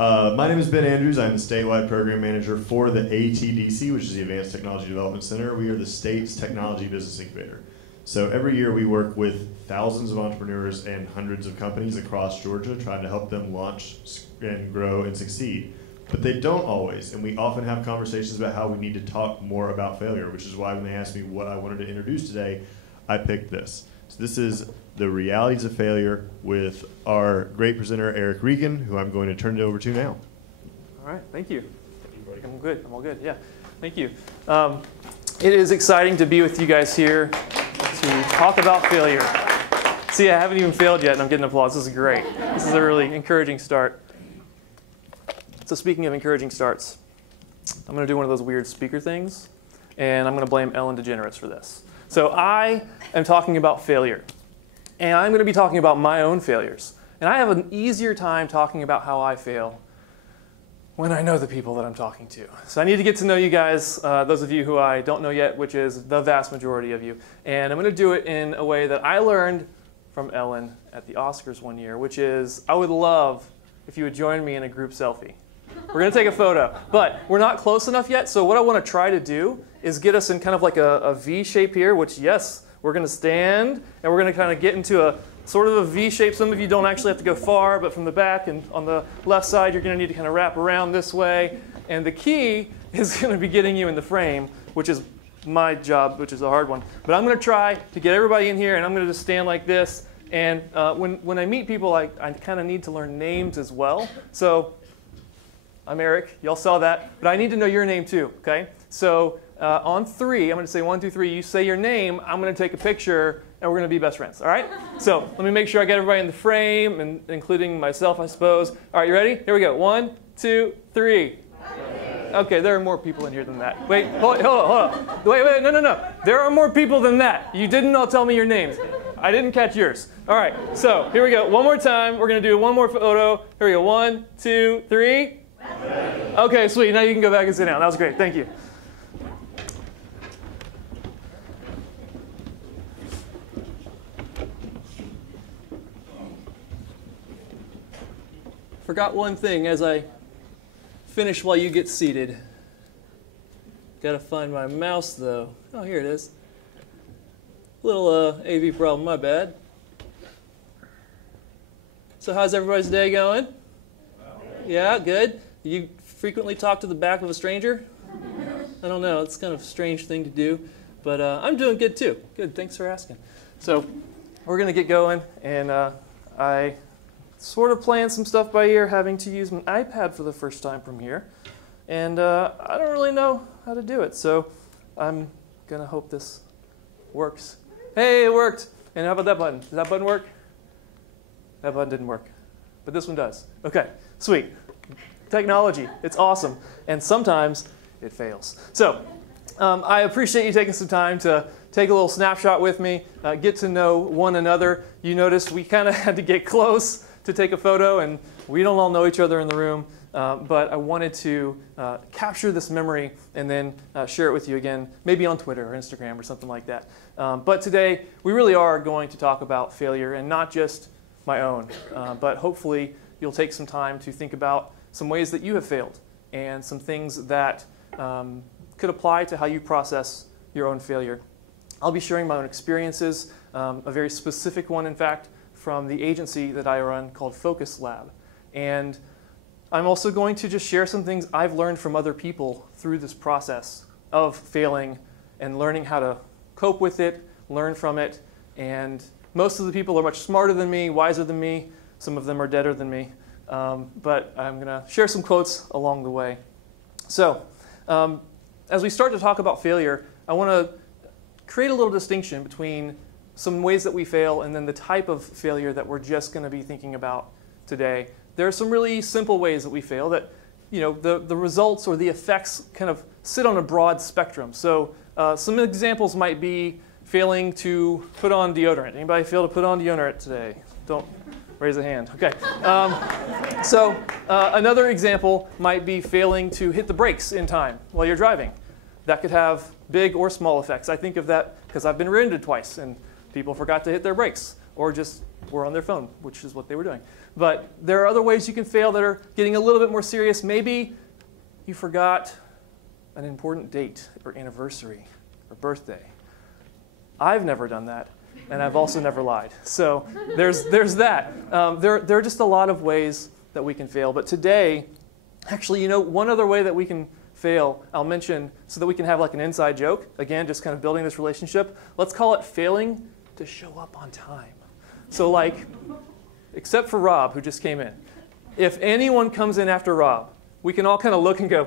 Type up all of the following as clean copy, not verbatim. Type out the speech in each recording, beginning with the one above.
My name is Ben Andrews. I'm the statewide program manager for the ATDC, which is the Advanced Technology Development Center. We are the state's technology business incubator. So every year we work with thousands of entrepreneurs and hundreds of companies across Georgia trying to help them launch and grow and succeed. But they don't always, and we often have conversations about how we need to talk more about failure, which is why when they asked me what I wanted to introduce today, I picked this. So this is the realities of failure with our great presenter, Eric Regan, who I'm going to turn it over to now. All right, thank you. I'm good, I'm all good, yeah. Thank you. It is exciting to be with you guys here to talk about failure. See, I haven't even failed yet, and I'm getting applause. This is great. This is a really encouraging start. So speaking of encouraging starts, I'm going to do one of those weird speaker things, and I'm going to blame Ellen DeGeneres for this. So I am talking about failure, and I'm going to be talking about my own failures. And I have an easier time talking about how I fail when I know the people that I'm talking to. So I need to get to know you guys, those of you who I don't know yet, which is the vast majority of you. And I'm going to do it in a way that I learned from Ellen at the Oscars one year, which is I would love if you would join me in a group selfie. We're going to take a photo, but we're not close enough yet, so what I want to try to do is get us in kind of like a V shape here, which, yes, we're going to stand, and we're going to kind of get into a sort of a V shape. Some of you don't actually have to go far, but from the back and on the left side, you're going to need to kind of wrap around this way, and the key is going to be getting you in the frame, which is my job, which is a hard one. But I'm going to try to get everybody in here, and I'm going to just stand like this, and when I meet people, I kind of need to learn names as well. So I'm Eric. Y'all saw that. But I need to know your name too, okay? So on 3, I'm going to say 1, 2, 3. You say your name. I'm going to take a picture, and we're going to be best friends, all right? So let me make sure I get everybody in the frame, and including myself, I suppose. All right, you ready? Here we go. 1, 2, 3. Okay, there are more people in here than that. Wait, hold on. Wait, no. There are more people than that. You didn't all tell me your names. I didn't catch yours. All right, so here we go. One more time. We're going to do one more photo. Here we go. 1, 2, 3. Okay, sweet. Now you can go back and sit down. That was great. Thank you. Forgot one thing as I finish while you get seated. Got to find my mouse, though. Oh, here it is. Little AV problem, my bad. So how's everybody's day going? Yeah, good. You frequently talk to the back of a stranger? I don't know. It's kind of a strange thing to do. But I'm doing good, too. Good. Thanks for asking. So we're going to get going. And I sort of planned some stuff by ear, having to use an iPad for the first time from here. And I don't really know how to do it. So I'm going to hope this works. Hey, it worked. And how about that button? Does that button work? That button didn't work. But this one does. OK, sweet. Technology, it's awesome. And sometimes it fails. So I appreciate you taking some time to take a little snapshot with me, get to know one another. You noticed we kind of had to get close to take a photo, and we don't all know each other in the room. But I wanted to capture this memory and then share it with you again, maybe on Twitter or Instagram or something like that. But today, we really are going to talk about failure, and not just my own. But hopefully, you'll take some time to think about some ways that you have failed and some things that could apply to how you process your own failure. I'll be sharing my own experiences, a very specific one, in fact, from the agency that I run called Focus Lab. And I'm also going to just share some things I've learned from other people through this process of failing and learning how to cope with it, learn from it. And most of the people are much smarter than me, wiser than me. Some of them are deader than me. But I'm going to share some quotes along the way. So as we start to talk about failure, I want to create a little distinction between some ways that we fail and then the type of failure that we're just going to be thinking about today. There are some really simple ways that we fail that, you know, the results or the effects kind of sit on a broad spectrum. So some examples might be failing to put on deodorant. Anybody fail to put on deodorant today? Don't raise a hand. Okay. Another example might be failing to hit the brakes in time while you're driving. That could have big or small effects. I think of that because I've been rear-ended twice, and people forgot to hit their brakes or just were on their phone, which is what they were doing. But there are other ways you can fail that are getting a little bit more serious. Maybe you forgot an important date or anniversary or birthday. I've never done that, and I've also never lied. So there's that. There are just a lot of ways that we can fail. But today, actually, one other way that we can fail, I'll mention so that we can have like an inside joke. Again, just kind of building this relationship. Let's call it failing to show up on time. So like, except for Rob, who just came in. If anyone comes in after Rob, we can all kind of look and go,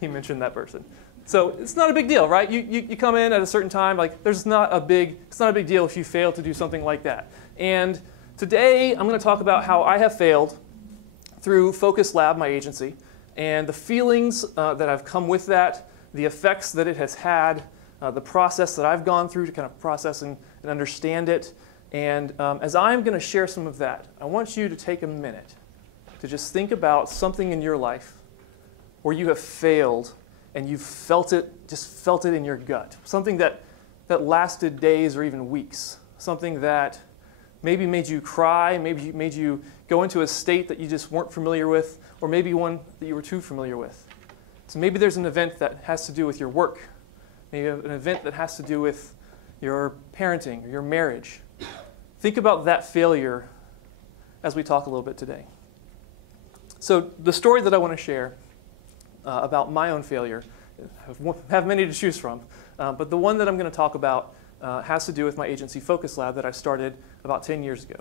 he mentioned that person. So it's not a big deal, right? You come in at a certain time, like it's not a big deal if you fail to do something like that. And today I'm going to talk about how I have failed through Focus Lab, my agency, and the feelings that have come with that, the effects that it has had, the process that I've gone through to kind of process and understand it. And as I'm going to share some of that, I want you to take a minute to just think about something in your life where you have failed and you've felt it in your gut. Something that lasted days or even weeks. Something that maybe made you cry, maybe made you go into a state that you just weren't familiar with, or maybe one that you were too familiar with. So maybe there's an event that has to do with your work. Maybe an event that has to do with your parenting or your marriage. Think about that failure as we talk a little bit today. So the story that I want to share about my own failure, I have many to choose from, but the one that I'm going to talk about has to do with my agency Focus Lab that I started about 10 years ago.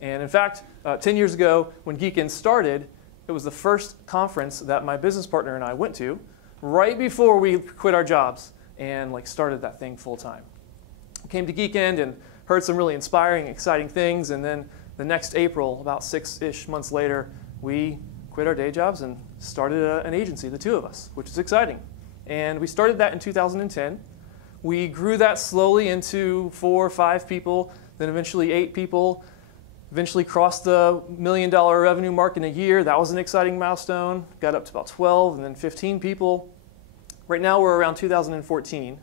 And in fact, 10 years ago when Geekend started, it was the first conference that my business partner and I went to right before we quit our jobs and started that thing full time. Came to Geekend and heard some really inspiring, exciting things, and then the next April, about 6-ish months later, we quit our day jobs and started an agency, the two of us, which is exciting. And we started that in 2010. We grew that slowly into 4 or 5 people, then eventually 8 people, eventually crossed the $1 million revenue mark in a year. That was an exciting milestone. Got up to about 12 and then 15 people. Right now we're around 2014.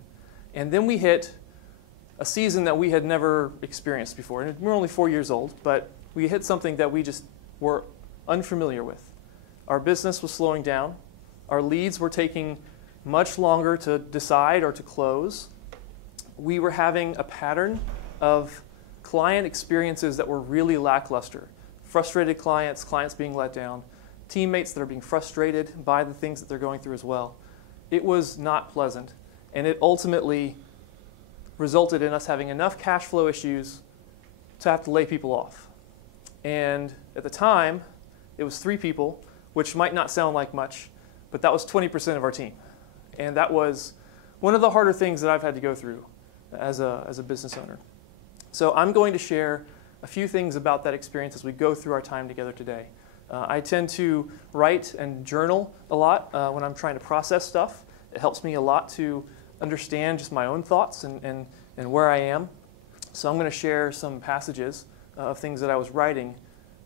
And then we hit a season that we had never experienced before. And we're only 4 years old, but we hit something that we just were unfamiliar with. Our business was slowing down. Our leads were taking much longer to decide or to close. We were having a pattern of client experiences that were really lackluster. Frustrated clients, clients being let down, teammates that are being frustrated by the things that they're going through as well. It was not pleasant, and it ultimately resulted in us having enough cash flow issues to have to lay people off. And at the time, it was 3 people, which might not sound like much, but that was 20% of our team. And that was one of the harder things that I've had to go through as a business owner. So I'm going to share a few things about that experience as we go through our time together today. I tend to write and journal a lot when I'm trying to process stuff. It helps me a lot to understand just my own thoughts and where I am. So I'm going to share some passages of things that I was writing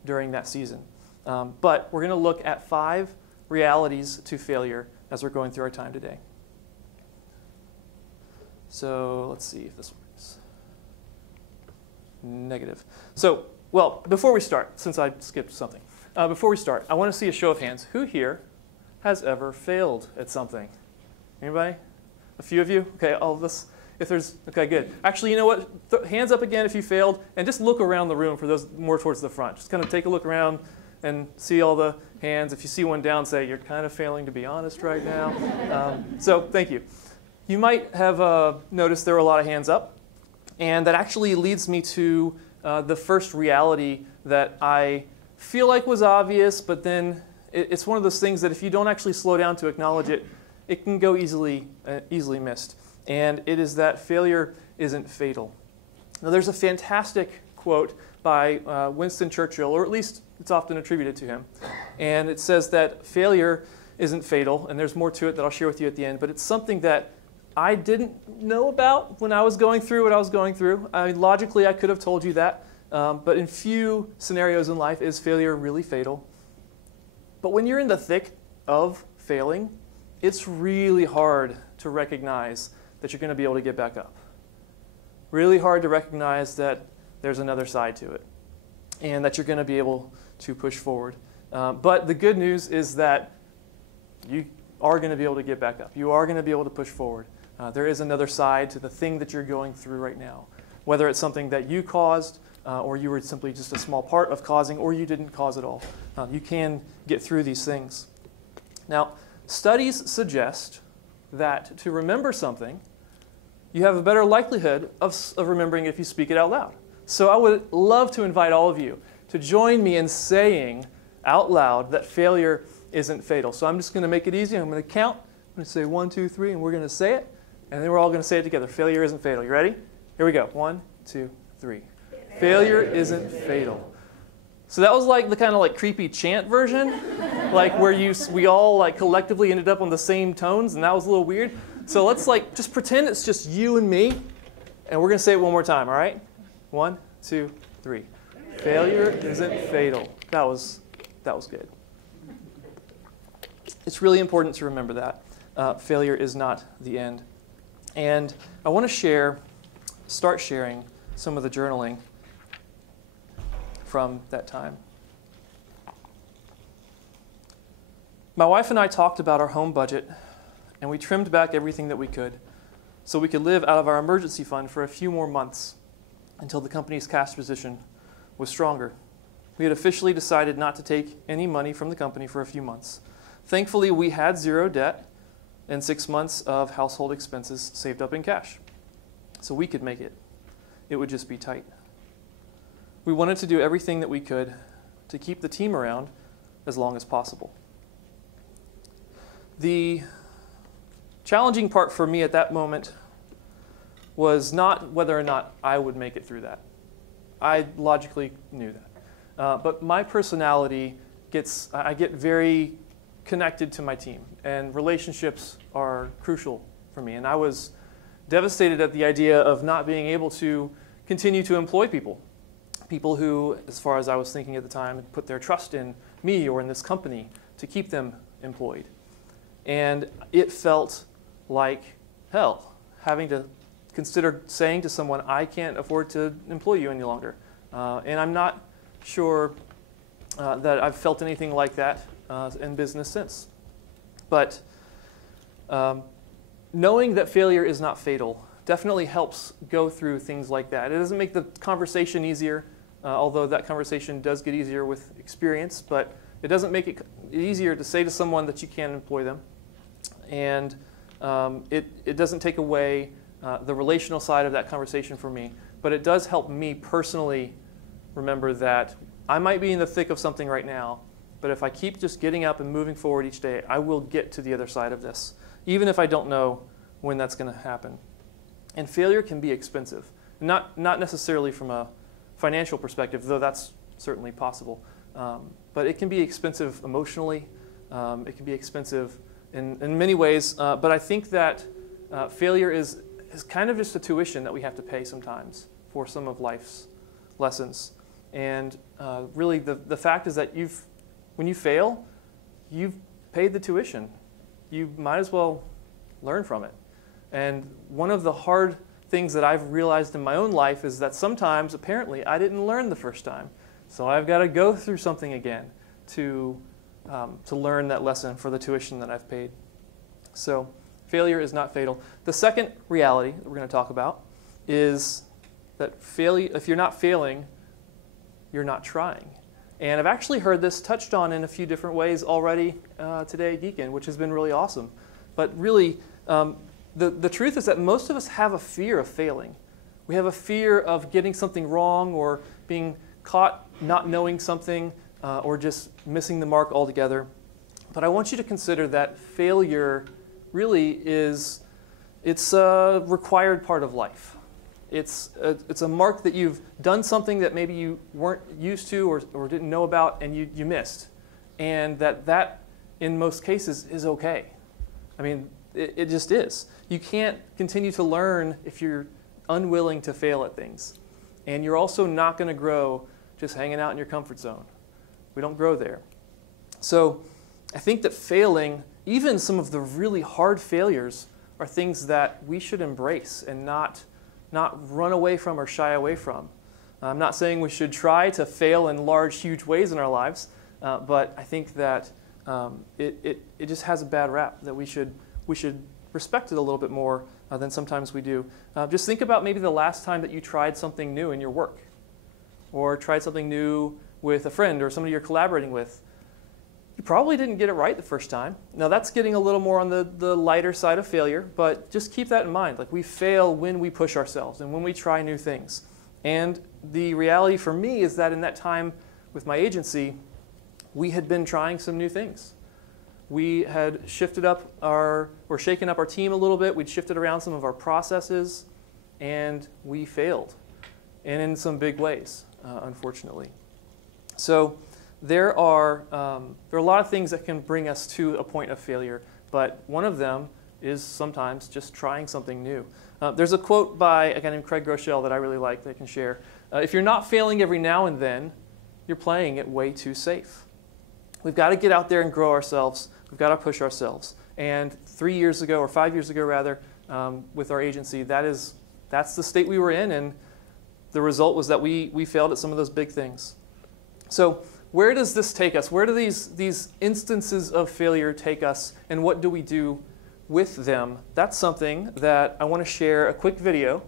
during that season. But we're going to look at 5 realities to failure as we're going through our time today. So let's see if this works. Negative. So, well, before we start, since I skipped something, before we start, I want to see a show of hands. Who here has ever failed at something? Anybody? A few of you? Okay, all of us. If there's, okay, good. Actually, you know what? Hands up again if you failed, and just look around the room for those more towards the front. Just kind of take a look around and see all the hands. If you see one down, say, you're kind of failing to be honest right now. So thank you. You might have noticed there were a lot of hands up, and that actually leads me to the first reality that I feel like was obvious, but then it's one of those things that if you don't actually slow down to acknowledge it, it can go easily missed. And it is that failure isn't fatal. Now, there's a fantastic quote by Winston Churchill, or at least it's often attributed to him. And it says that failure isn't fatal, and there's more to it that I'll share with you at the end, but it's something that I didn't know about when I was going through what I was going through. I mean, logically, I could have told you that, but in few scenarios in life is failure really fatal. But when you're in the thick of failing, it's really hard to recognize that you're going to be able to get back up. Really hard to recognize that there's another side to it, and that you're going to be able to push forward. But the good news is that you are going to be able to get back up. You are going to be able to push forward. There is another side to the thing that you're going through right now, whether it's something that you caused or you were simply just a small part of causing, or you didn't cause it all. You can get through these things. Now, studies suggest that to remember something, you have a better likelihood of remembering if you speak it out loud. So I would love to invite all of you to join me in saying out loud that failure isn't fatal. So I'm just going to make it easy. I'm going to count. I'm going to say 1, 2, 3, and we're going to say it. And then we're all going to say it together. Failure isn't fatal. You ready? Here we go. 1, 2, 3. Failure isn't fatal. So that was like the kind of like creepy chant version, like where we all like collectively ended up on the same tones, and that was a little weird. So let's like just pretend it's just you and me, and we're going to say it one more time, all right? 1, 2, 3. Failure isn't fatal. That was good. It's really important to remember that. Failure is not the end. And I want to start sharing some of the journaling from that time. My wife and I talked about our home budget, and we trimmed back everything that we could so we could live out of our emergency fund for a few more months until the company's cash position was stronger. We had officially decided not to take any money from the company for a few months. Thankfully, we had 0 debt and 6 months of household expenses saved up in cash, so we could make it. It would just be tight. We wanted to do everything that we could to keep the team around as long as possible. The challenging part for me at that moment was not whether or not I would make it through that. I logically knew that. But my personality I get very connected to my team, and relationships are crucial for me. And I was devastated at the idea of not being able to continue to employ people who, as far as I was thinking at the time, had put their trust in me or in this company to keep them employed. And it felt like hell, having to consider saying to someone, I can't afford to employ you any longer. And I'm not sure that I've felt anything like that in business since. But knowing that failure is not fatal definitely helps go through things like that. It doesn't make the conversation easier, although that conversation does get easier with experience, but it doesn't make it easier to say to someone that you can't employ them. And it doesn't take away the relational side of that conversation for me, but it does help me personally remember that I might be in the thick of something right now, but if I keep just getting up and moving forward each day, I will get to the other side of this, even if I don't know when that's going to happen. And failure can be expensive, not necessarily from a financial perspective, though that's certainly possible, but it can be expensive emotionally. It can be expensive in many ways, but I think that failure is kind of just a tuition that we have to pay sometimes for some of life's lessons. And really the fact is that when you fail, you've paid the tuition. You might as well learn from it. And one of the hard things that I've realized in my own life is that sometimes, apparently, I didn't learn the first time. So I've got to go through something again to learn that lesson for the tuition that I've paid. So failure is not fatal. The second reality that we're going to talk about is that if you're not failing, you're not trying. And I've actually heard this touched on in a few different ways already today at Geekend, which has been really awesome. But really, the truth is that most of us have a fear of failing. We have a fear of getting something wrong or being caught not knowing something or just missing the mark altogether. But I want you to consider that failure really it's a required part of life. It's a mark that you've done something that maybe you weren't used to or didn't know about and you missed. And that, in most cases, is okay. I mean, it just is. You can't continue to learn if you're unwilling to fail at things. And you're also not going to grow just hanging out in your comfort zone. We don't grow there. So I think that failing, even some of the really hard failures, are things that we should embrace and not run away from or shy away from. I'm not saying we should try to fail in large, huge ways in our lives, but I think that it just has a bad rap, that we should respect it a little bit more than sometimes we do. Just think about maybe the last time that you tried something new in your work, or tried something new with a friend or somebody you're collaborating with. You probably didn't get it right the first time. Now that's getting a little more on the lighter side of failure, but just keep that in mind. Like, we fail when we push ourselves and when we try new things. And the reality for me is that in that time with my agency, we had been trying some new things. We had shaken up our team a little bit. We'd shifted around some of our processes, and we failed, and in some big ways, unfortunately. So there are a lot of things that can bring us to a point of failure, but one of them is sometimes just trying something new. There's a quote by a guy named Craig Groeschel that I really like that I can share. If you're not failing every now and then, you're playing it way too safe. We've got to get out there and grow ourselves. We've got to push ourselves. And 3 years ago, or 5 years ago rather, with our agency, that's the state we were in, and the result was that we failed at some of those big things. So where does this take us? Where do these instances of failure take us, and what do we do with them? That's something that I want to share a quick video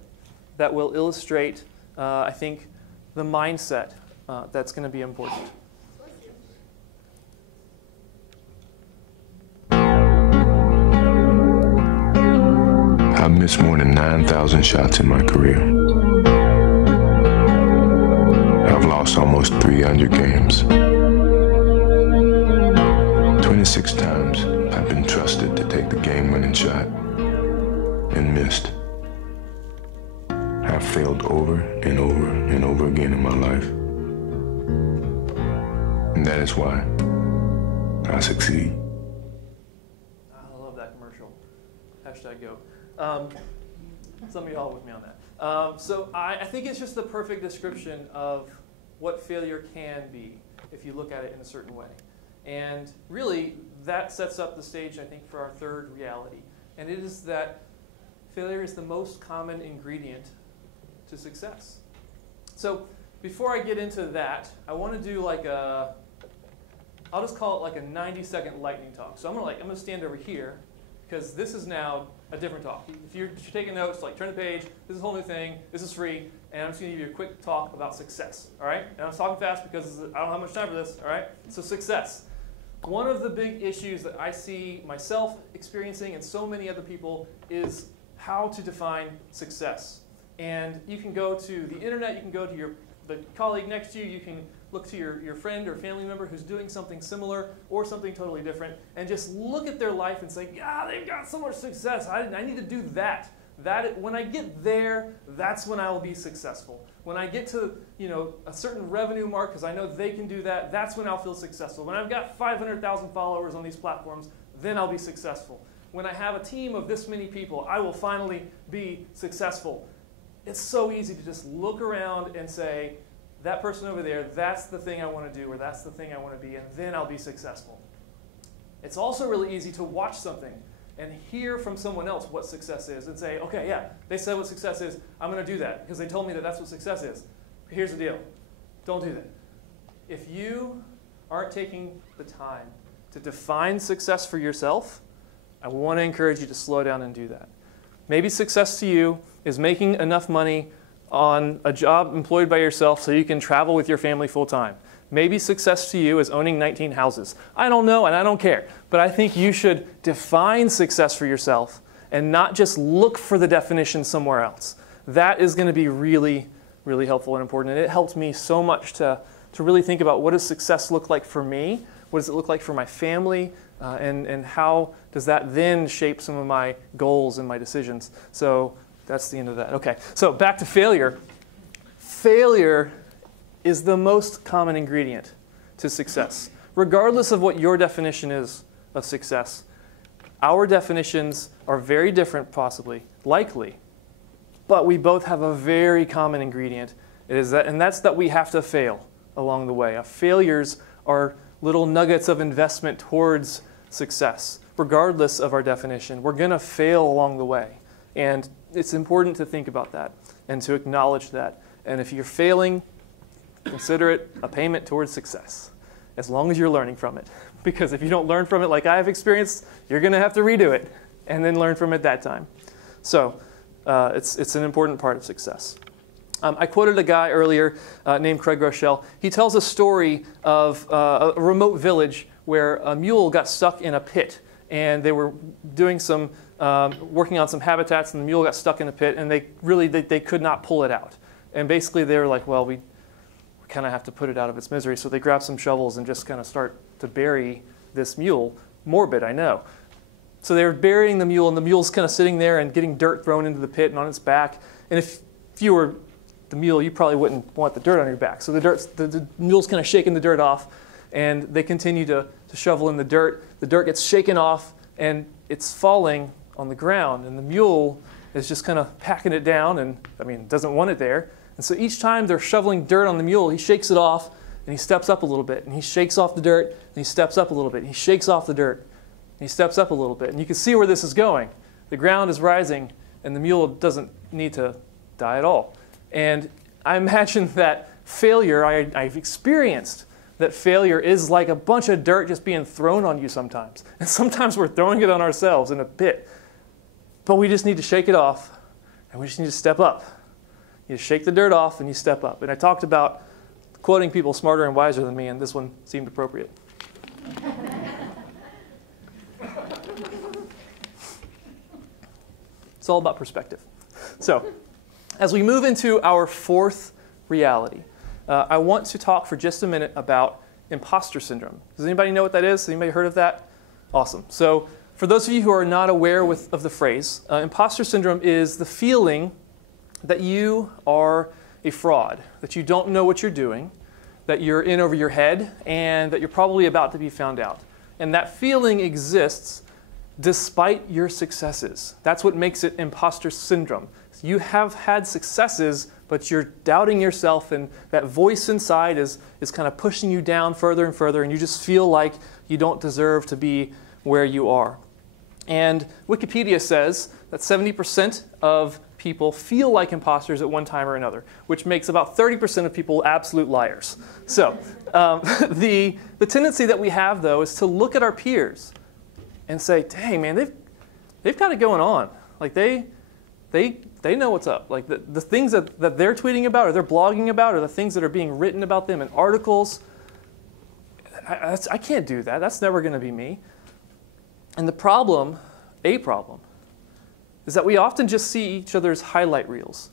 that will illustrate, I think, the mindset that's going to be important. I've missed more than 9,000 shots in my career. I've lost almost 300 games. 26 times I've been trusted to take the game-winning shot and missed. I've failed over and over and over again in my life. And that is why I succeed. I love that commercial. #go. Some of y'all with me on that. So I think it's just the perfect description of what failure can be if you look at it in a certain way. And really, that sets up the stage, I think, for our third reality. And it is that failure is the most common ingredient to success. So before I get into that, I want to do like I'll just call it like a 90-second lightning talk. So I'm gonna stand over here, because this is now a different talk. If you're taking notes, like turn the page, this is a whole new thing, this is free, and I'm just going to give you a quick talk about success, all right? And I'm talking fast because I don't have much time for this, all right? So success. One of the big issues that I see myself experiencing and so many other people is how to define success. And you can go to the internet, you can go to the colleague next to you, you can look to your friend or family member who's doing something similar or something totally different, and just look at their life and say, yeah, they've got so much success. I need to do that. When I get there, that's when I will be successful. When I get to a certain revenue mark, because I know they can do that, that's when I'll feel successful. When I've got 500,000 followers on these platforms, then I'll be successful. When I have a team of this many people, I will finally be successful. It's so easy to just look around and say, that person over there, that's the thing I want to do, or that's the thing I want to be, and then I'll be successful. It's also really easy to watch something and hear from someone else what success is and say, okay, yeah, they said what success is, I'm going to do that because they told me that that's what success is. Here's the deal. Don't do that. If you aren't taking the time to define success for yourself, I want to encourage you to slow down and do that. Maybe success to you is making enough money on a job employed by yourself so you can travel with your family full time. Maybe success to you is owning 19 houses. I don't know and I don't care, but I think you should define success for yourself and not just look for the definition somewhere else. That is going to be really, really helpful and important. And it helped me so much to really think about, what does success look like for me? What does it look like for my family? And how does that then shape some of my goals and my decisions? So that's the end of that. Okay, so back to failure. Failure is the most common ingredient to success. Regardless of what your definition is of success, our definitions are very different, possibly, likely, but we both have a very common ingredient, and that's that we have to fail along the way. Failures are little nuggets of investment towards success. Regardless of our definition, we're going to fail along the way. And it's important to think about that and to acknowledge that And if you're failing, consider it a payment towards success, as long as you're learning from it. Because if you don't learn from it like I've experienced, you're going to have to redo it and then learn from it that time. So it's an important part of success. I quoted a guy earlier named Craig Rochelle. He tells a story of a remote village where a mule got stuck in a pit, and they were doing some working on some habitats, and the mule got stuck in a pit, and they could not pull it out. And basically they were like, well, we kind of have to put it out of its misery. So they grabbed some shovels and just kind of start to bury this mule. Morbid, I know. So they were burying the mule, and the mule's kind of sitting there and getting dirt thrown into the pit and on its back. And if you were the mule, you probably wouldn't want the dirt on your back. So the mule's kind of shaking the dirt off, and they continue to shovel in the dirt. The dirt gets shaken off, and it's falling on the ground. And the mule is just kind of packing it down, and doesn't want it there. And so each time they're shoveling dirt on the mule, he shakes it off, and he steps up a little bit. And he shakes off the dirt, and he steps up a little bit. And he shakes off the dirt, and he steps up a little bit. And you can see where this is going. The ground is rising, and the mule doesn't need to die at all. And I imagine that failure, I've experienced that failure is like a bunch of dirt just being thrown on you sometimes. And sometimes we're throwing it on ourselves in a pit. But we just need to shake it off, and we just need to step up. You shake the dirt off, and you step up. And I talked about quoting people smarter and wiser than me, and this one seemed appropriate. It's all about perspective. So, as we move into our fourth reality, I want to talk for just a minute about imposter syndrome. Does anybody know what that is? Has anybody heard of that? Awesome. So for those of you who are not aware of the phrase, imposter syndrome is the feeling that you are a fraud, that you don't know what you're doing, that you're in over your head, and that you're probably about to be found out. And that feeling exists despite your successes. That's what makes it imposter syndrome. You have had successes, but you're doubting yourself, and that voice inside is kind of pushing you down further and further, and you just feel like you don't deserve to be where you are. And Wikipedia says that 70% of people feel like imposters at one time or another, which makes about 30% of people absolute liars. So the tendency that we have, though, is to look at our peers and say, dang, man, they've got it going on. Like they know what's up. Like the things that they're tweeting about or they're blogging about or the things that are being written about them in articles, I can't do that. That's never going to be me. And the problem, is that we often just see each other's highlight reels.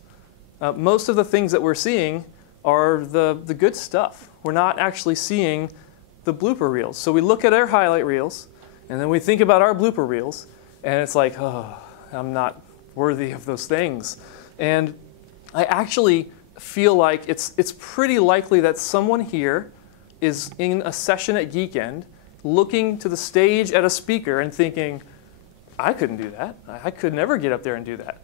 Most of the things that we're seeing are the good stuff. We're not actually seeing the blooper reels. So we look at our highlight reels, and then we think about our blooper reels, and it's like, oh, I'm not worthy of those things. And I actually feel like it's pretty likely that someone here is in a session at Geekend looking to the stage at a speaker and thinking, I couldn't do that. I could never get up there and do that.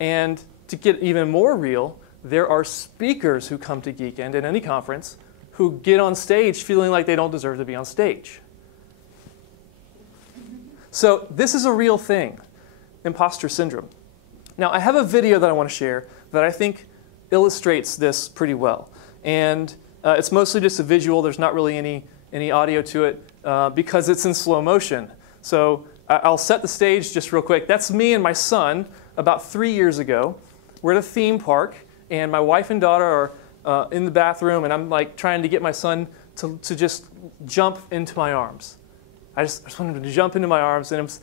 And to get even more real, there are speakers who come to Geekend at any conference who get on stage feeling like they don't deserve to be on stage. So this is a real thing, imposter syndrome. Now, I have a video that I want to share that I think illustrates this pretty well. And it's mostly just a visual. There's not really any audio to it because it's in slow motion. So I'll set the stage just real quick. That's me and my son about 3 years ago. We're at a theme park, and my wife and daughter are in the bathroom, and I'm like trying to get my son to just jump into my arms. I just wanted him to jump into my arms, and it was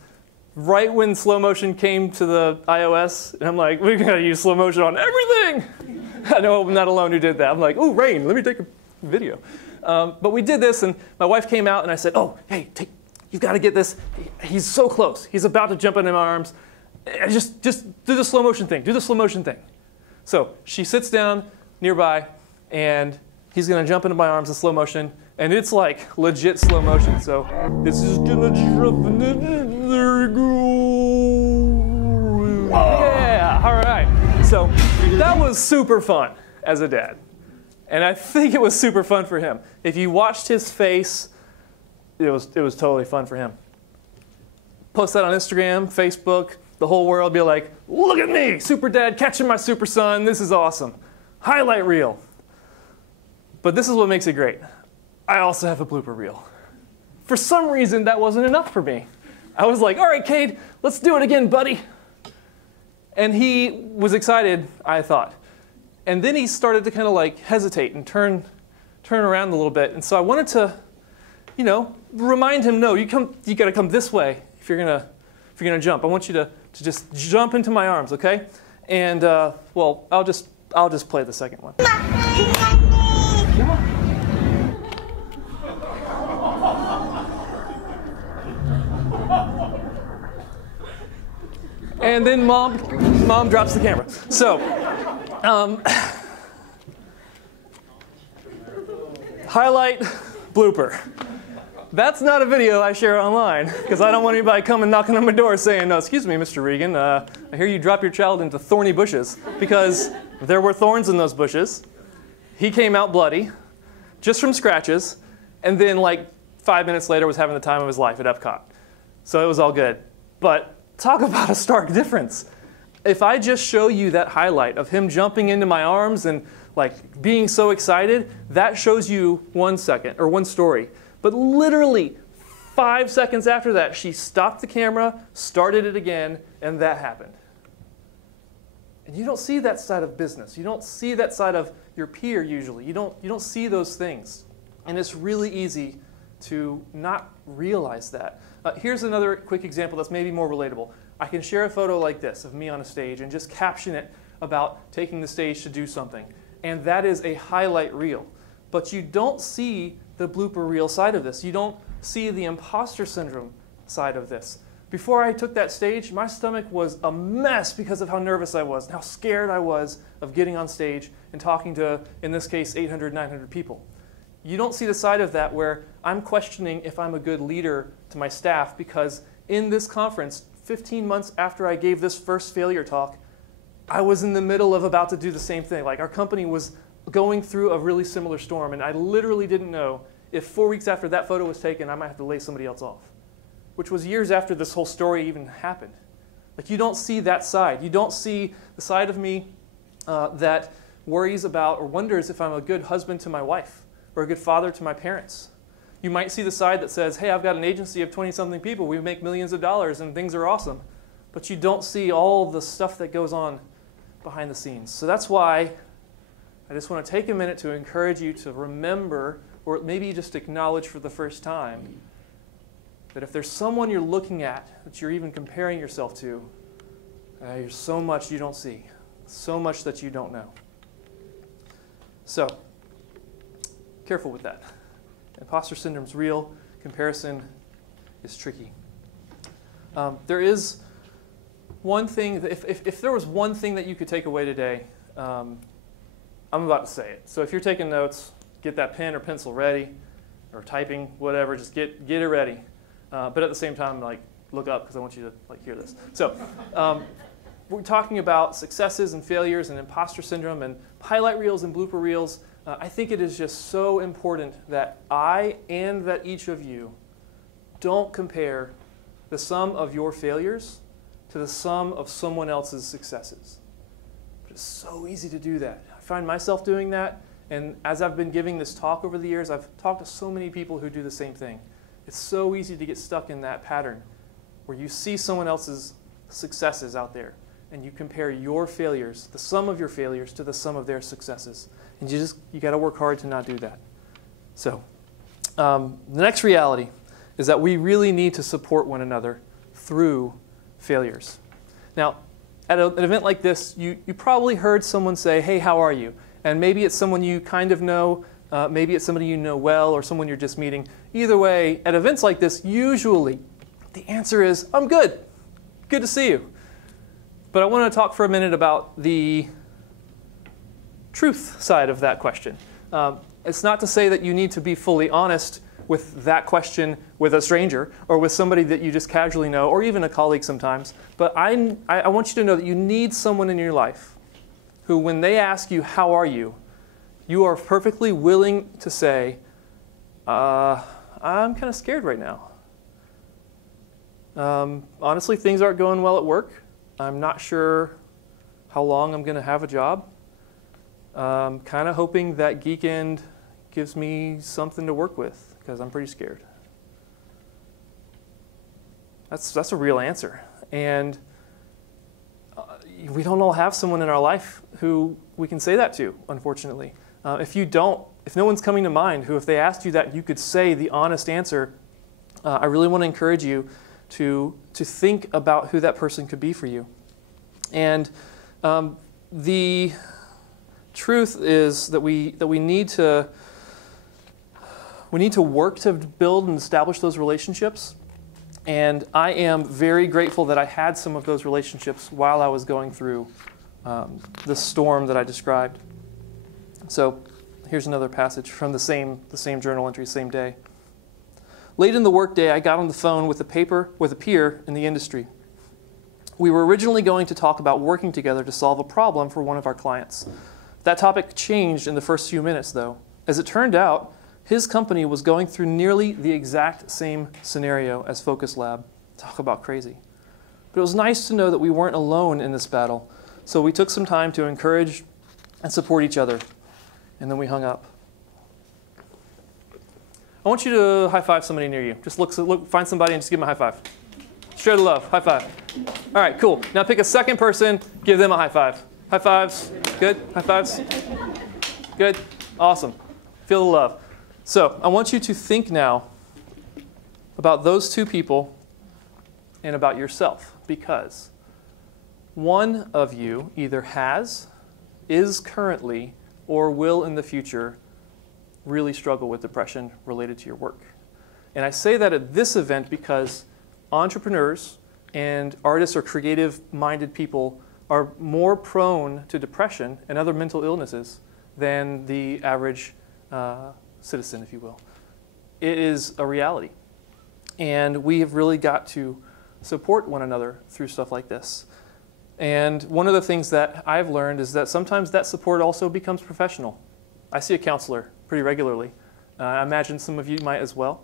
right when slow motion came to the iOS, and I'm like, we're going to use slow motion on everything. I know I'm not alone who did that. I'm like, oh, Rain, let me take a video. But we did this, and my wife came out, and I said, oh, hey, you've got to get this. He's so close. He's about to jump into my arms. Just do the slow motion thing. Do the slow motion thing. So she sits down nearby, and he's going to jump into my arms in slow motion. And it's like legit slow motion. So it's just going to jump in it. There you go. Yeah, all right. So that was super fun as a dad. And I think it was super fun for him. If you watched his face, it was totally fun for him. Post that on Instagram, Facebook, the whole world be like, look at me, super dad catching my super son. This is awesome. highlight reel. But this is what makes it great. I also have a blooper reel. For some reason, that wasn't enough for me. I was like, all right, Cade, let's do it again, buddy. And he was excited, I thought. And then he started to kind of like hesitate and turn around a little bit. And so I wanted to, you know, remind him, no, you got to come this way if you're gonna jump. I want you to just jump into my arms, okay? And well, I'll just play the second one. And then mom drops the camera. So, highlight blooper. That's not a video I share online because I don't want anybody coming knocking on my door saying, no, excuse me, Mr. Regan, I hear you drop your child into thorny bushes, because there were thorns in those bushes. He came out bloody, just from scratches, and then like 5 minutes later was having the time of his life at Epcot. So it was all good. But talk about a stark difference. If I just show you that highlight of him jumping into my arms and like being so excited, that shows you 1 second or one story. But literally 5 seconds after that, she stopped the camera, started it again, and that happened. And you don't see that side of business. You don't see that side of your peer usually. You don't see those things. And it's really easy to not realize that. Here's another quick example that's maybe more relatable. I can share a photo like this of me on a stage and just caption it about taking the stage to do something. And that is a highlight reel. But you don't see the blooper reel side of this. You don't see the imposter syndrome side of this. Before I took that stage, my stomach was a mess because of how nervous I was and how scared I was of getting on stage and talking to, in this case, 800, 900 people. You don't see the side of that where I'm questioning if I'm a good leader to my staff, because in this conference, 15 months after I gave this first failure talk, I was in the middle of about to do the same thing. Like, our company was going through a really similar storm, and I literally didn't know if 4 weeks after that photo was taken, I might have to lay somebody else off, which was years after this whole story even happened. Like, you don't see that side. You don't see the side of me that worries about or wonders if I'm a good husband to my wife or a good father to my parents. You might see the side that says, hey, I've got an agency of 20-something people. We make millions of dollars and things are awesome. But you don't see all the stuff that goes on behind the scenes. So that's why I just want to take a minute to encourage you to remember, or maybe just acknowledge for the first time, that if there's someone you're looking at that you're even comparing yourself to, there's so much you don't see, so much that you don't know. So, careful with that. Imposter syndrome's real. Comparison is tricky. There is one thing, that if there was one thing that you could take away today, I'm about to say it. So if you're taking notes, get that pen or pencil ready, or typing, whatever, just get it ready. But at the same time, like, look up, because I want you to like hear this. So we're talking about successes and failures and imposter syndrome and highlight reels and blooper reels. I think it is just so important that I and that each of you don't compare the sum of your failures to the sum of someone else's successes. But it's so easy to do that. I find myself doing that, and as I've been giving this talk over the years, I've talked to so many people who do the same thing. It's so easy to get stuck in that pattern where you see someone else's successes out there and you compare your failures, the sum of your failures, to the sum of their successes. And you got to work hard to not do that. So the next reality is that we really need to support one another through failures. Now, at an event like this, you probably heard someone say, hey, how are you? And maybe it's someone you kind of know, maybe it's somebody you know well, or someone you're just meeting. Either way, at events like this, usually the answer is, I'm good. Good to see you. But I want to talk for a minute about the truth side of that question. It's not to say that you need to be fully honest with that question with a stranger or with somebody that you just casually know, or even a colleague sometimes. But I want you to know that you need someone in your life who, when they ask you, how are you, you are perfectly willing to say, I'm kind of scared right now. Honestly, things aren't going well at work. I'm not sure how long I'm going to have a job. kind of hoping that Geekend gives me something to work with, because I'm pretty scared. That's a real answer. And we don't all have someone in our life who we can say that to, unfortunately. If no one's coming to mind who, if they asked you that, you could say the honest answer, I really want to encourage you to think about who that person could be for you. And the truth is that we need to work to build and establish those relationships. And I am very grateful that I had some of those relationships while I was going through the storm that I described. So here's another passage from the same journal entry, same day. Late in the workday, I got on the phone with a peer in the industry. We were originally going to talk about working together to solve a problem for one of our clients. That topic changed in the first few minutes, though. As it turned out, his company was going through nearly the exact same scenario as Focus Lab. Talk about crazy. But it was nice to know that we weren't alone in this battle, so we took some time to encourage and support each other, and then we hung up. I want you to high-five somebody near you. Just look, find somebody and just give them a high-five. Share the love. High-five. All right, cool. Now pick a second person, give them a high-five. High-fives. Good? High-fives. Good? Awesome. Feel the love. So I want you to think now about those two people and about yourself, because one of you either has, is currently, or will in the future really struggle with depression related to your work. And I say that at this event because entrepreneurs and artists or creative-minded people are more prone to depression and other mental illnesses than the average citizen, if you will. It is a reality. And we have really got to support one another through stuff like this. And one of the things that I've learned is that sometimes that support also becomes professional. I see a counselor pretty regularly. I imagine some of you might as well.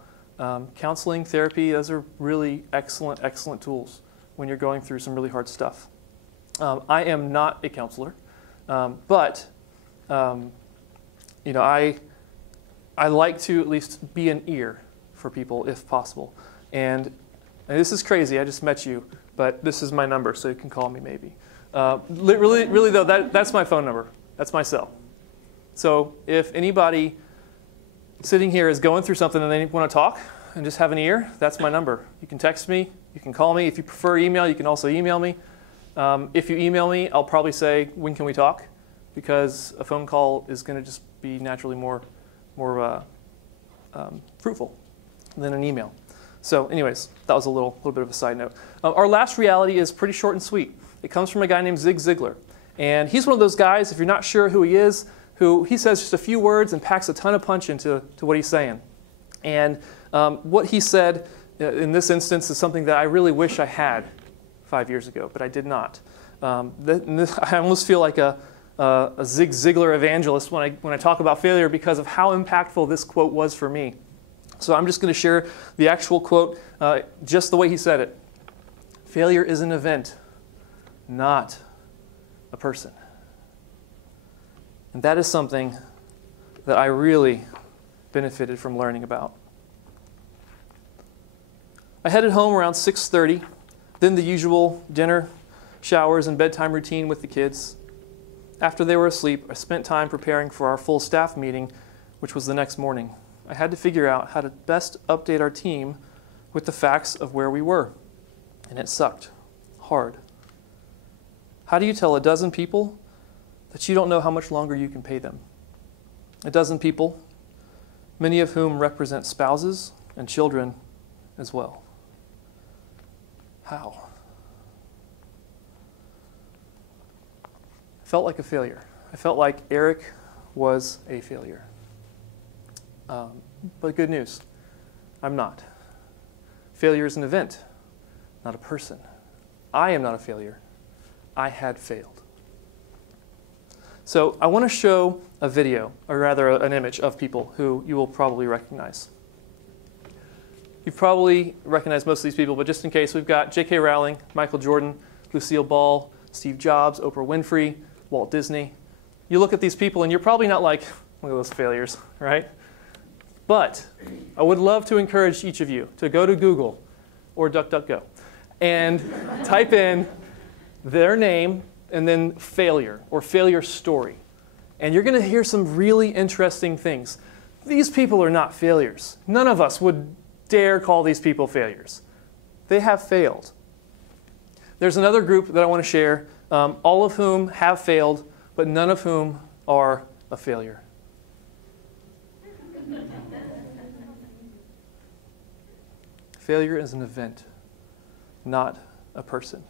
Counseling, therapy, those are really excellent, excellent tools when you're going through some really hard stuff. I am not a counselor, but you know, I like to at least be an ear for people if possible. And this is crazy, I just met you, but this is my number, so you can call me maybe. Really though, that's my phone number. That's my cell. So if anybody sitting here is going through something and they want to talk and just have an ear, that's my number. You can text me, you can call me. If you prefer email, you can also email me. If you email me, I'll probably say, when can we talk? Because a phone call is going to just be naturally more fruitful than an email. So anyways, that was a little bit of a side note. Our last reality is pretty short and sweet. It comes from a guy named Zig Ziglar. And he's one of those guys, if you're not sure who he is, who he says just a few words and packs a ton of punch into what he's saying. And what he said in this instance is something that I really wish I had 5 years ago, but I did not. I almost feel like a Zig Ziglar evangelist when I talk about failure because of how impactful this quote was for me. So I'm just going to share the actual quote just the way he said it. Failure is an event, not a person. And that is something that I really benefited from learning about. I headed home around 6:30, then the usual dinner, showers, and bedtime routine with the kids. After they were asleep, I spent time preparing for our full staff meeting, which was the next morning. I had to figure out how to best update our team with the facts of where we were. And it sucked hard. How do you tell a dozen people that you don't know how much longer you can pay them? A dozen people, many of whom represent spouses and children as well. How? I felt like a failure. I felt like Eric was a failure. But good news, I'm not. Failure is an event, not a person. I am not a failure. I had failed. So I want to show a video, or rather an image of people who you will probably recognize. You've probably recognized most of these people, but just in case, we've got J.K. Rowling, Michael Jordan, Lucille Ball, Steve Jobs, Oprah Winfrey, Walt Disney. you look at these people and you're probably not like, look at those failures, right? But I would love to encourage each of you to go to Google or DuckDuckGo and type in their name and then failure or failure story. And you're going to hear some really interesting things. These people are not failures. None of us would dare call these people failures. They have failed. There's another group that I want to share, all of whom have failed, but none of whom are a failure. Failure is an event, not a person.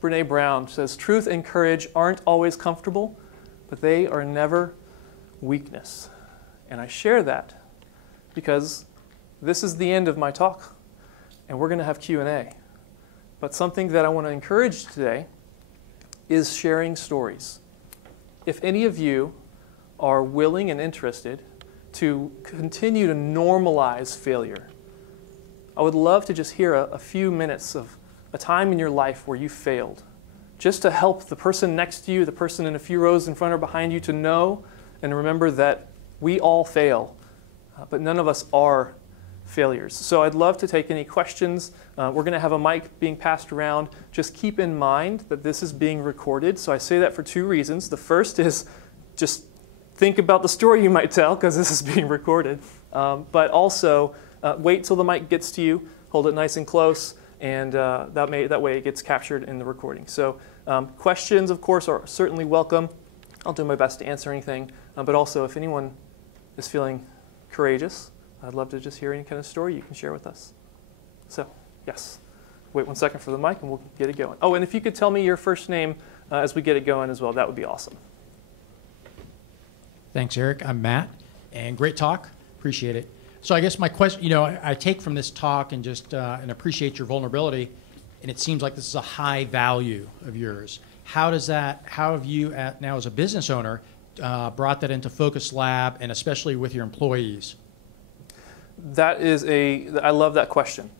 Brene Brown says, truth and courage aren't always comfortable, but they are never weakness. And I share that because this is the end of my talk, and we're going to have Q&A. But something that I want to encourage today is sharing stories. If any of you are willing and interested to continue to normalize failure, I would love to just hear a few minutes of a time in your life where you failed, just to help the person next to you, the person in a few rows in front or behind you, to know and remember that we all fail, but none of us are failures. So I'd love to take any questions. We're going to have a mic being passed around. Just keep in mind that this is being recorded. So I say that for two reasons. The first is just think about the story you might tell, because this is being recorded. But also, wait till the mic gets to you. Hold it nice and close. And that way it gets captured in the recording. So questions, of course, are certainly welcome. I'll do my best to answer anything. But also, if anyone is feeling courageous, I'd love to just hear any kind of story you can share with us. So, yes. Wait 1 second for the mic, and we'll get it going. Oh, and if you could tell me your first name as we get it going as well, that would be awesome. Thanks, Eric. I'm Matt, and great talk. Appreciate it. So I guess my question, I take from this talk and just and appreciate your vulnerability, and it seems like this is a high value of yours. How have you, now as a business owner, brought that into Focus Lab, and especially with your employees? I love that question.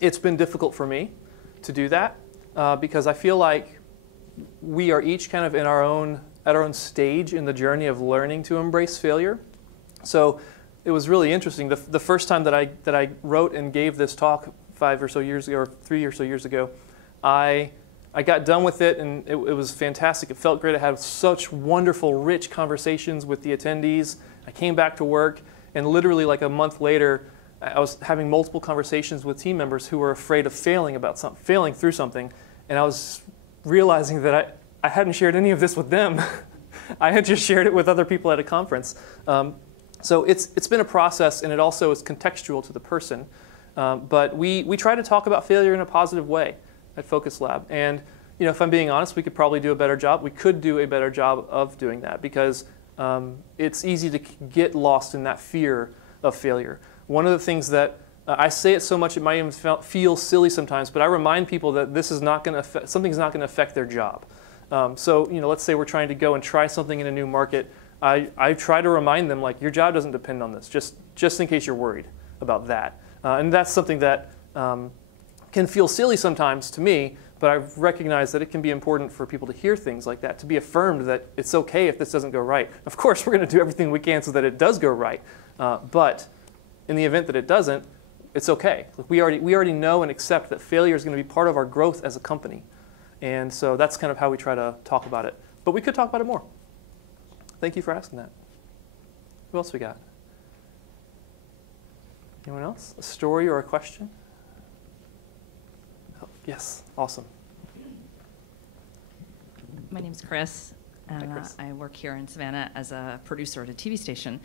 It's been difficult for me to do that because I feel like we are each kind of at our own stage in the journey of learning to embrace failure. So it was really interesting. The first time that I wrote and gave this talk 5 or so years ago, or 3 or so years ago, I got done with it, and it was fantastic. It felt great. I had such wonderful, rich conversations with the attendees. I came back to work, and literally like a month later, I was having multiple conversations with team members who were afraid of failing through something, and I was realizing that I hadn't shared any of this with them. I had just shared it with other people at a conference. So it's been a process, and it also is contextual to the person. But we try to talk about failure in a positive way at Focus Lab. And if I'm being honest, we could probably do a better job. We could do a better job of doing that because it's easy to get lost in that fear of failure. One of the things that I say it so much it might even feel silly sometimes, but I remind people that this is not going to something's not going to affect their job. So let's say we're trying to go and try something in a new market. I try to remind them, like, your job doesn't depend on this, just in case you're worried about that. And that's something that can feel silly sometimes to me, but I recognize that it can be important for people to hear things like that, to be affirmed that it's okay if this doesn't go right. Of course, we're going to do everything we can so that it does go right, but in the event that it doesn't, it's okay. We already know and accept that failure is going to be part of our growth as a company. And so that's kind of how we try to talk about it. But we could talk about it more. Thank you for asking that. Who else we got? Anyone else? A story or a question? Oh, yes, awesome. My name's Chris, and Hi, Chris. I work here in Savannah as a producer at a TV station.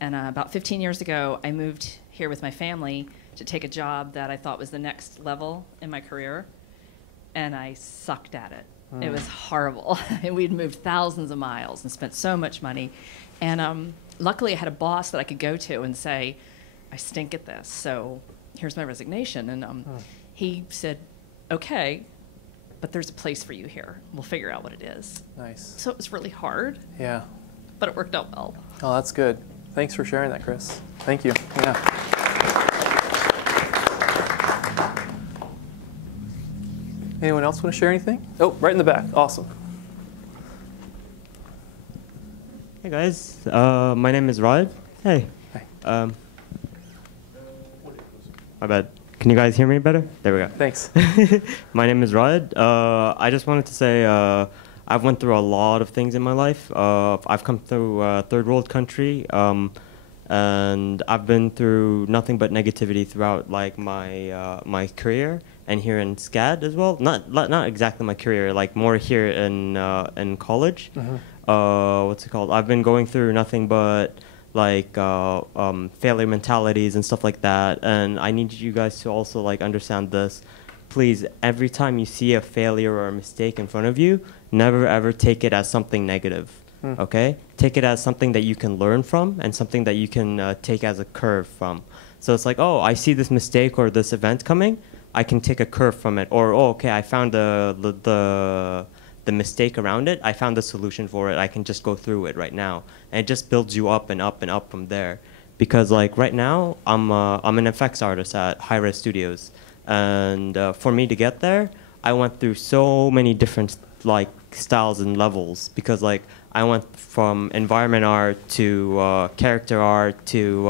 And about 15 years ago, I moved here with my family to take a job that I thought was the next level in my career, and I sucked at it. It was horrible. We'd moved thousands of miles and spent so much money. And luckily, I had a boss that I could go to and say, I stink at this, so here's my resignation. And he said, okay, but there's a place for you here. We'll figure out what it is. Nice. So it was really hard, Yeah. but it worked out well. Oh, that's good. Thanks for sharing that, Chris. Thank you. Yeah. Anyone else want to share anything? Oh, right in the back. Awesome. Hey guys, my name is Rod. Hey. Hi. My bad. Can you guys hear me better? There we go. Thanks. My name is Rod. I just wanted to say I've went through a lot of things in my life. I've come through a third world country, and I've been through nothing but negativity throughout like my career and here in SCAD as well. Not exactly my career, like more here in college. Mm-hmm. What's it called? I've been going through nothing but like failure mentalities and stuff like that, and I need you guys to also like understand this. Please, every time you see a failure or a mistake in front of you, never ever take it as something negative. Okay? Take it as something that you can learn from and something that you can take as a curve from. So it's like, oh, I see this mistake or this event coming, I can take a curve from it. Or, oh, okay, I found the mistake around it, I found the solution for it, I can just go through it right now. And it just builds you up and up and up from there. Because like right now, I'm an effects artist at High Res Studios. And for me to get there, I went through so many different like styles and levels. Because like I went from environment art to character art to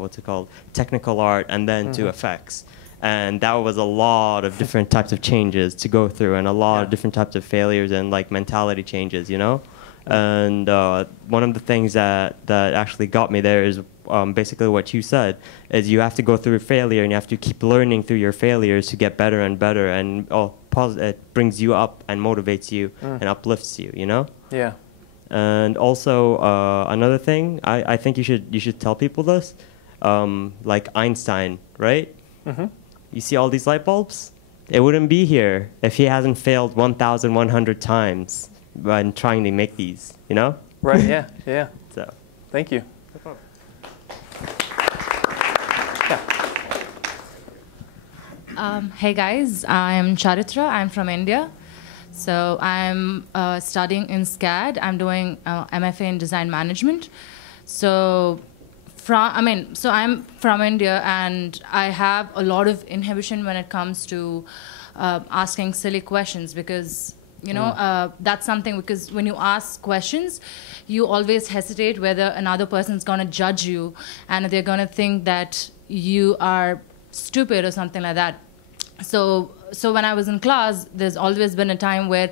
what's it called, technical art, and then to effects. And that was a lot of different types of changes to go through, and a lot of different types of failures and like mentality changes, you know. And one of the things that actually got me there is basically what you said, is you have to go through failure and you have to keep learning through your failures to get better and better, and it brings you up and motivates you and uplifts you, you know. Yeah. And also another thing, I think you should tell people this, like Einstein, right? Mm-hmm. You see all these light bulbs? It wouldn't be here if he hasn't failed 1,100 times when trying to make these, you know? Right, yeah, yeah. So. Thank you. No problem. Hey guys, I'm Charitra. I'm from India. So I'm studying in SCAD. I'm doing MFA in design management. So I'm from India, and I have a lot of inhibition when it comes to asking silly questions, because you know that's something, because when you ask questions, you always hesitate whether another person's going to judge you and they're going to think that you are stupid or something like that. So when I was in class, there's always been a time where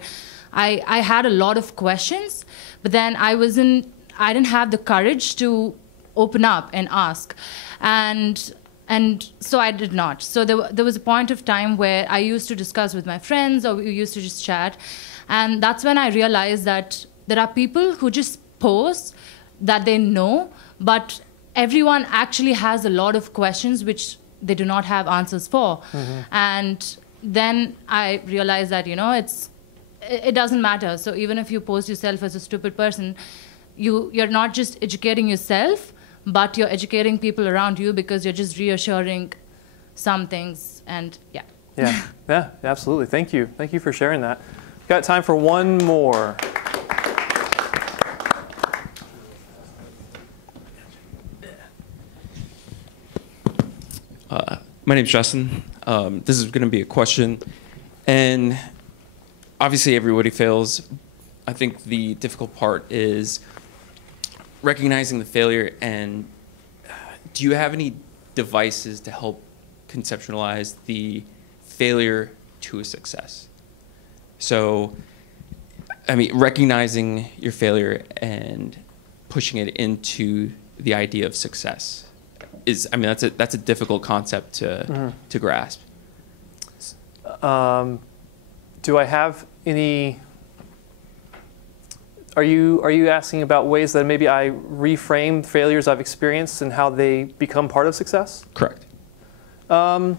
I had a lot of questions, but then I didn't have the courage to open up and ask, and so I did not. So there was a point of time where I used to discuss with my friends, or we used to just chat, and that's when I realized that there are people who just pose that they know, but everyone actually has a lot of questions which they do not have answers for. Mm-hmm. And then I realized that, you know, it doesn't matter. So even if you pose yourself as a stupid person, you're not just educating yourself, but you're educating people around you, because you're just reassuring some things. And yeah. Yeah, absolutely. Thank you for sharing that. Got time for one more. My name's Justin. This is going to be a question, and obviously everybody fails. I think the difficult part is recognizing the failure. And do you have any devices to help conceptualize the failure to a success? So, I mean, recognizing your failure and pushing it into the idea of success is, I mean, that's a difficult concept to grasp. Do I have any? Are you asking about ways that maybe I reframe failures I've experienced and how they become part of success? Correct. I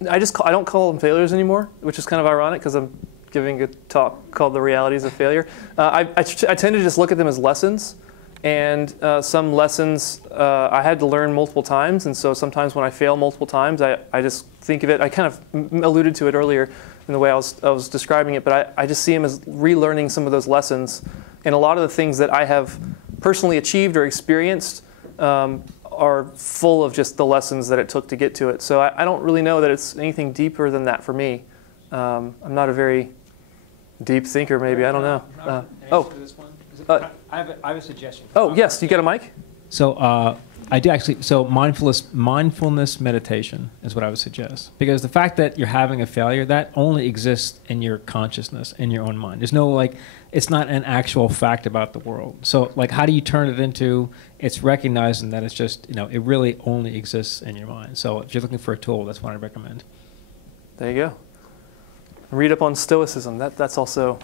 don't call them failures anymore, which is kind of ironic because I'm giving a talk called "The Realities of Failure." I tend to just look at them as lessons. And some lessons I had to learn multiple times, and so sometimes when I fail multiple times, I just think of it. I kind of alluded to it earlier in the way I was describing it, but I just see them as relearning some of those lessons. And a lot of the things that I have personally achieved or experienced are full of just the lessons that it took to get to it. So I don't really know that it's anything deeper than that for me. I'm not a very deep thinker, maybe. I don't know. I have a suggestion. Oh, yes. You got a mic? So I do actually. So mindfulness meditation is what I would suggest, because the fact that you're having a failure, that only exists in your consciousness, in your own mind. There's no it's not an actual fact about the world. So how do you turn it into? It's recognizing that it's just it really only exists in your mind. So if you're looking for a tool, that's what I recommend. There you go. Read up on Stoicism. That's also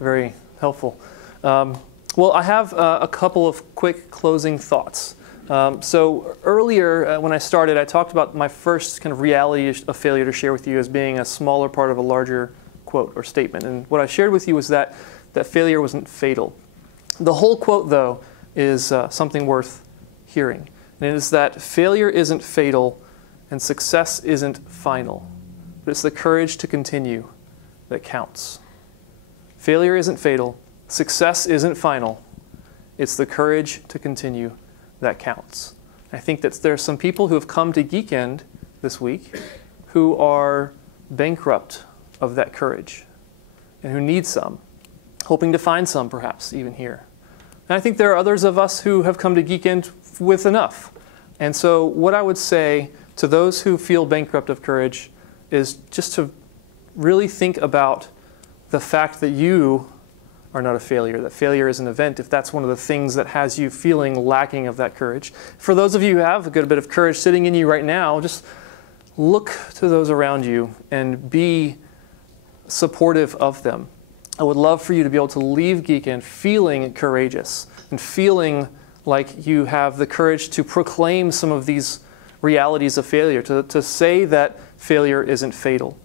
very helpful. Well, I have a couple of quick closing thoughts. So earlier, when I started, I talked about my first kind of reality of failure to share with you as being a smaller part of a larger quote or statement. And what I shared with you was that failure wasn't fatal. The whole quote, though, is something worth hearing. And it is that failure isn't fatal and success isn't final, but it's the courage to continue that counts. Failure isn't fatal. Success isn't final. It's the courage to continue that counts. I think that there are some people who have come to Geekend this week who are bankrupt of that courage and who need some, hoping to find some perhaps even here. And I think there are others of us who have come to Geekend with enough. And so what I would say to those who feel bankrupt of courage is just to really think about the fact that you are not a failure, that failure is an event, if that's one of the things that has you feeling lacking of that courage. For those of you who have a good bit of courage sitting in you right now, just look to those around you and be supportive of them. I would love for you to be able to leave Geekend feeling courageous and feeling like you have the courage to proclaim some of these realities of failure, to say that failure isn't fatal.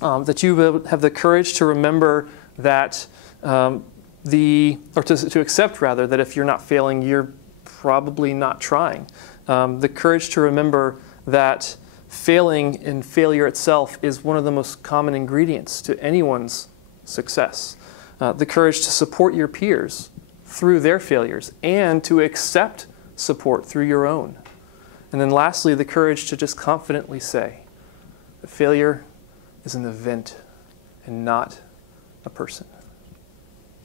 That you have the courage to remember that to accept rather that if you're not failing, you're probably not trying. The courage to remember that failing and failure itself is one of the most common ingredients to anyone's success. The courage to support your peers through their failures and to accept support through your own. And then lastly, the courage to just confidently say that failure is an event and not a person.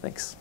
Thanks.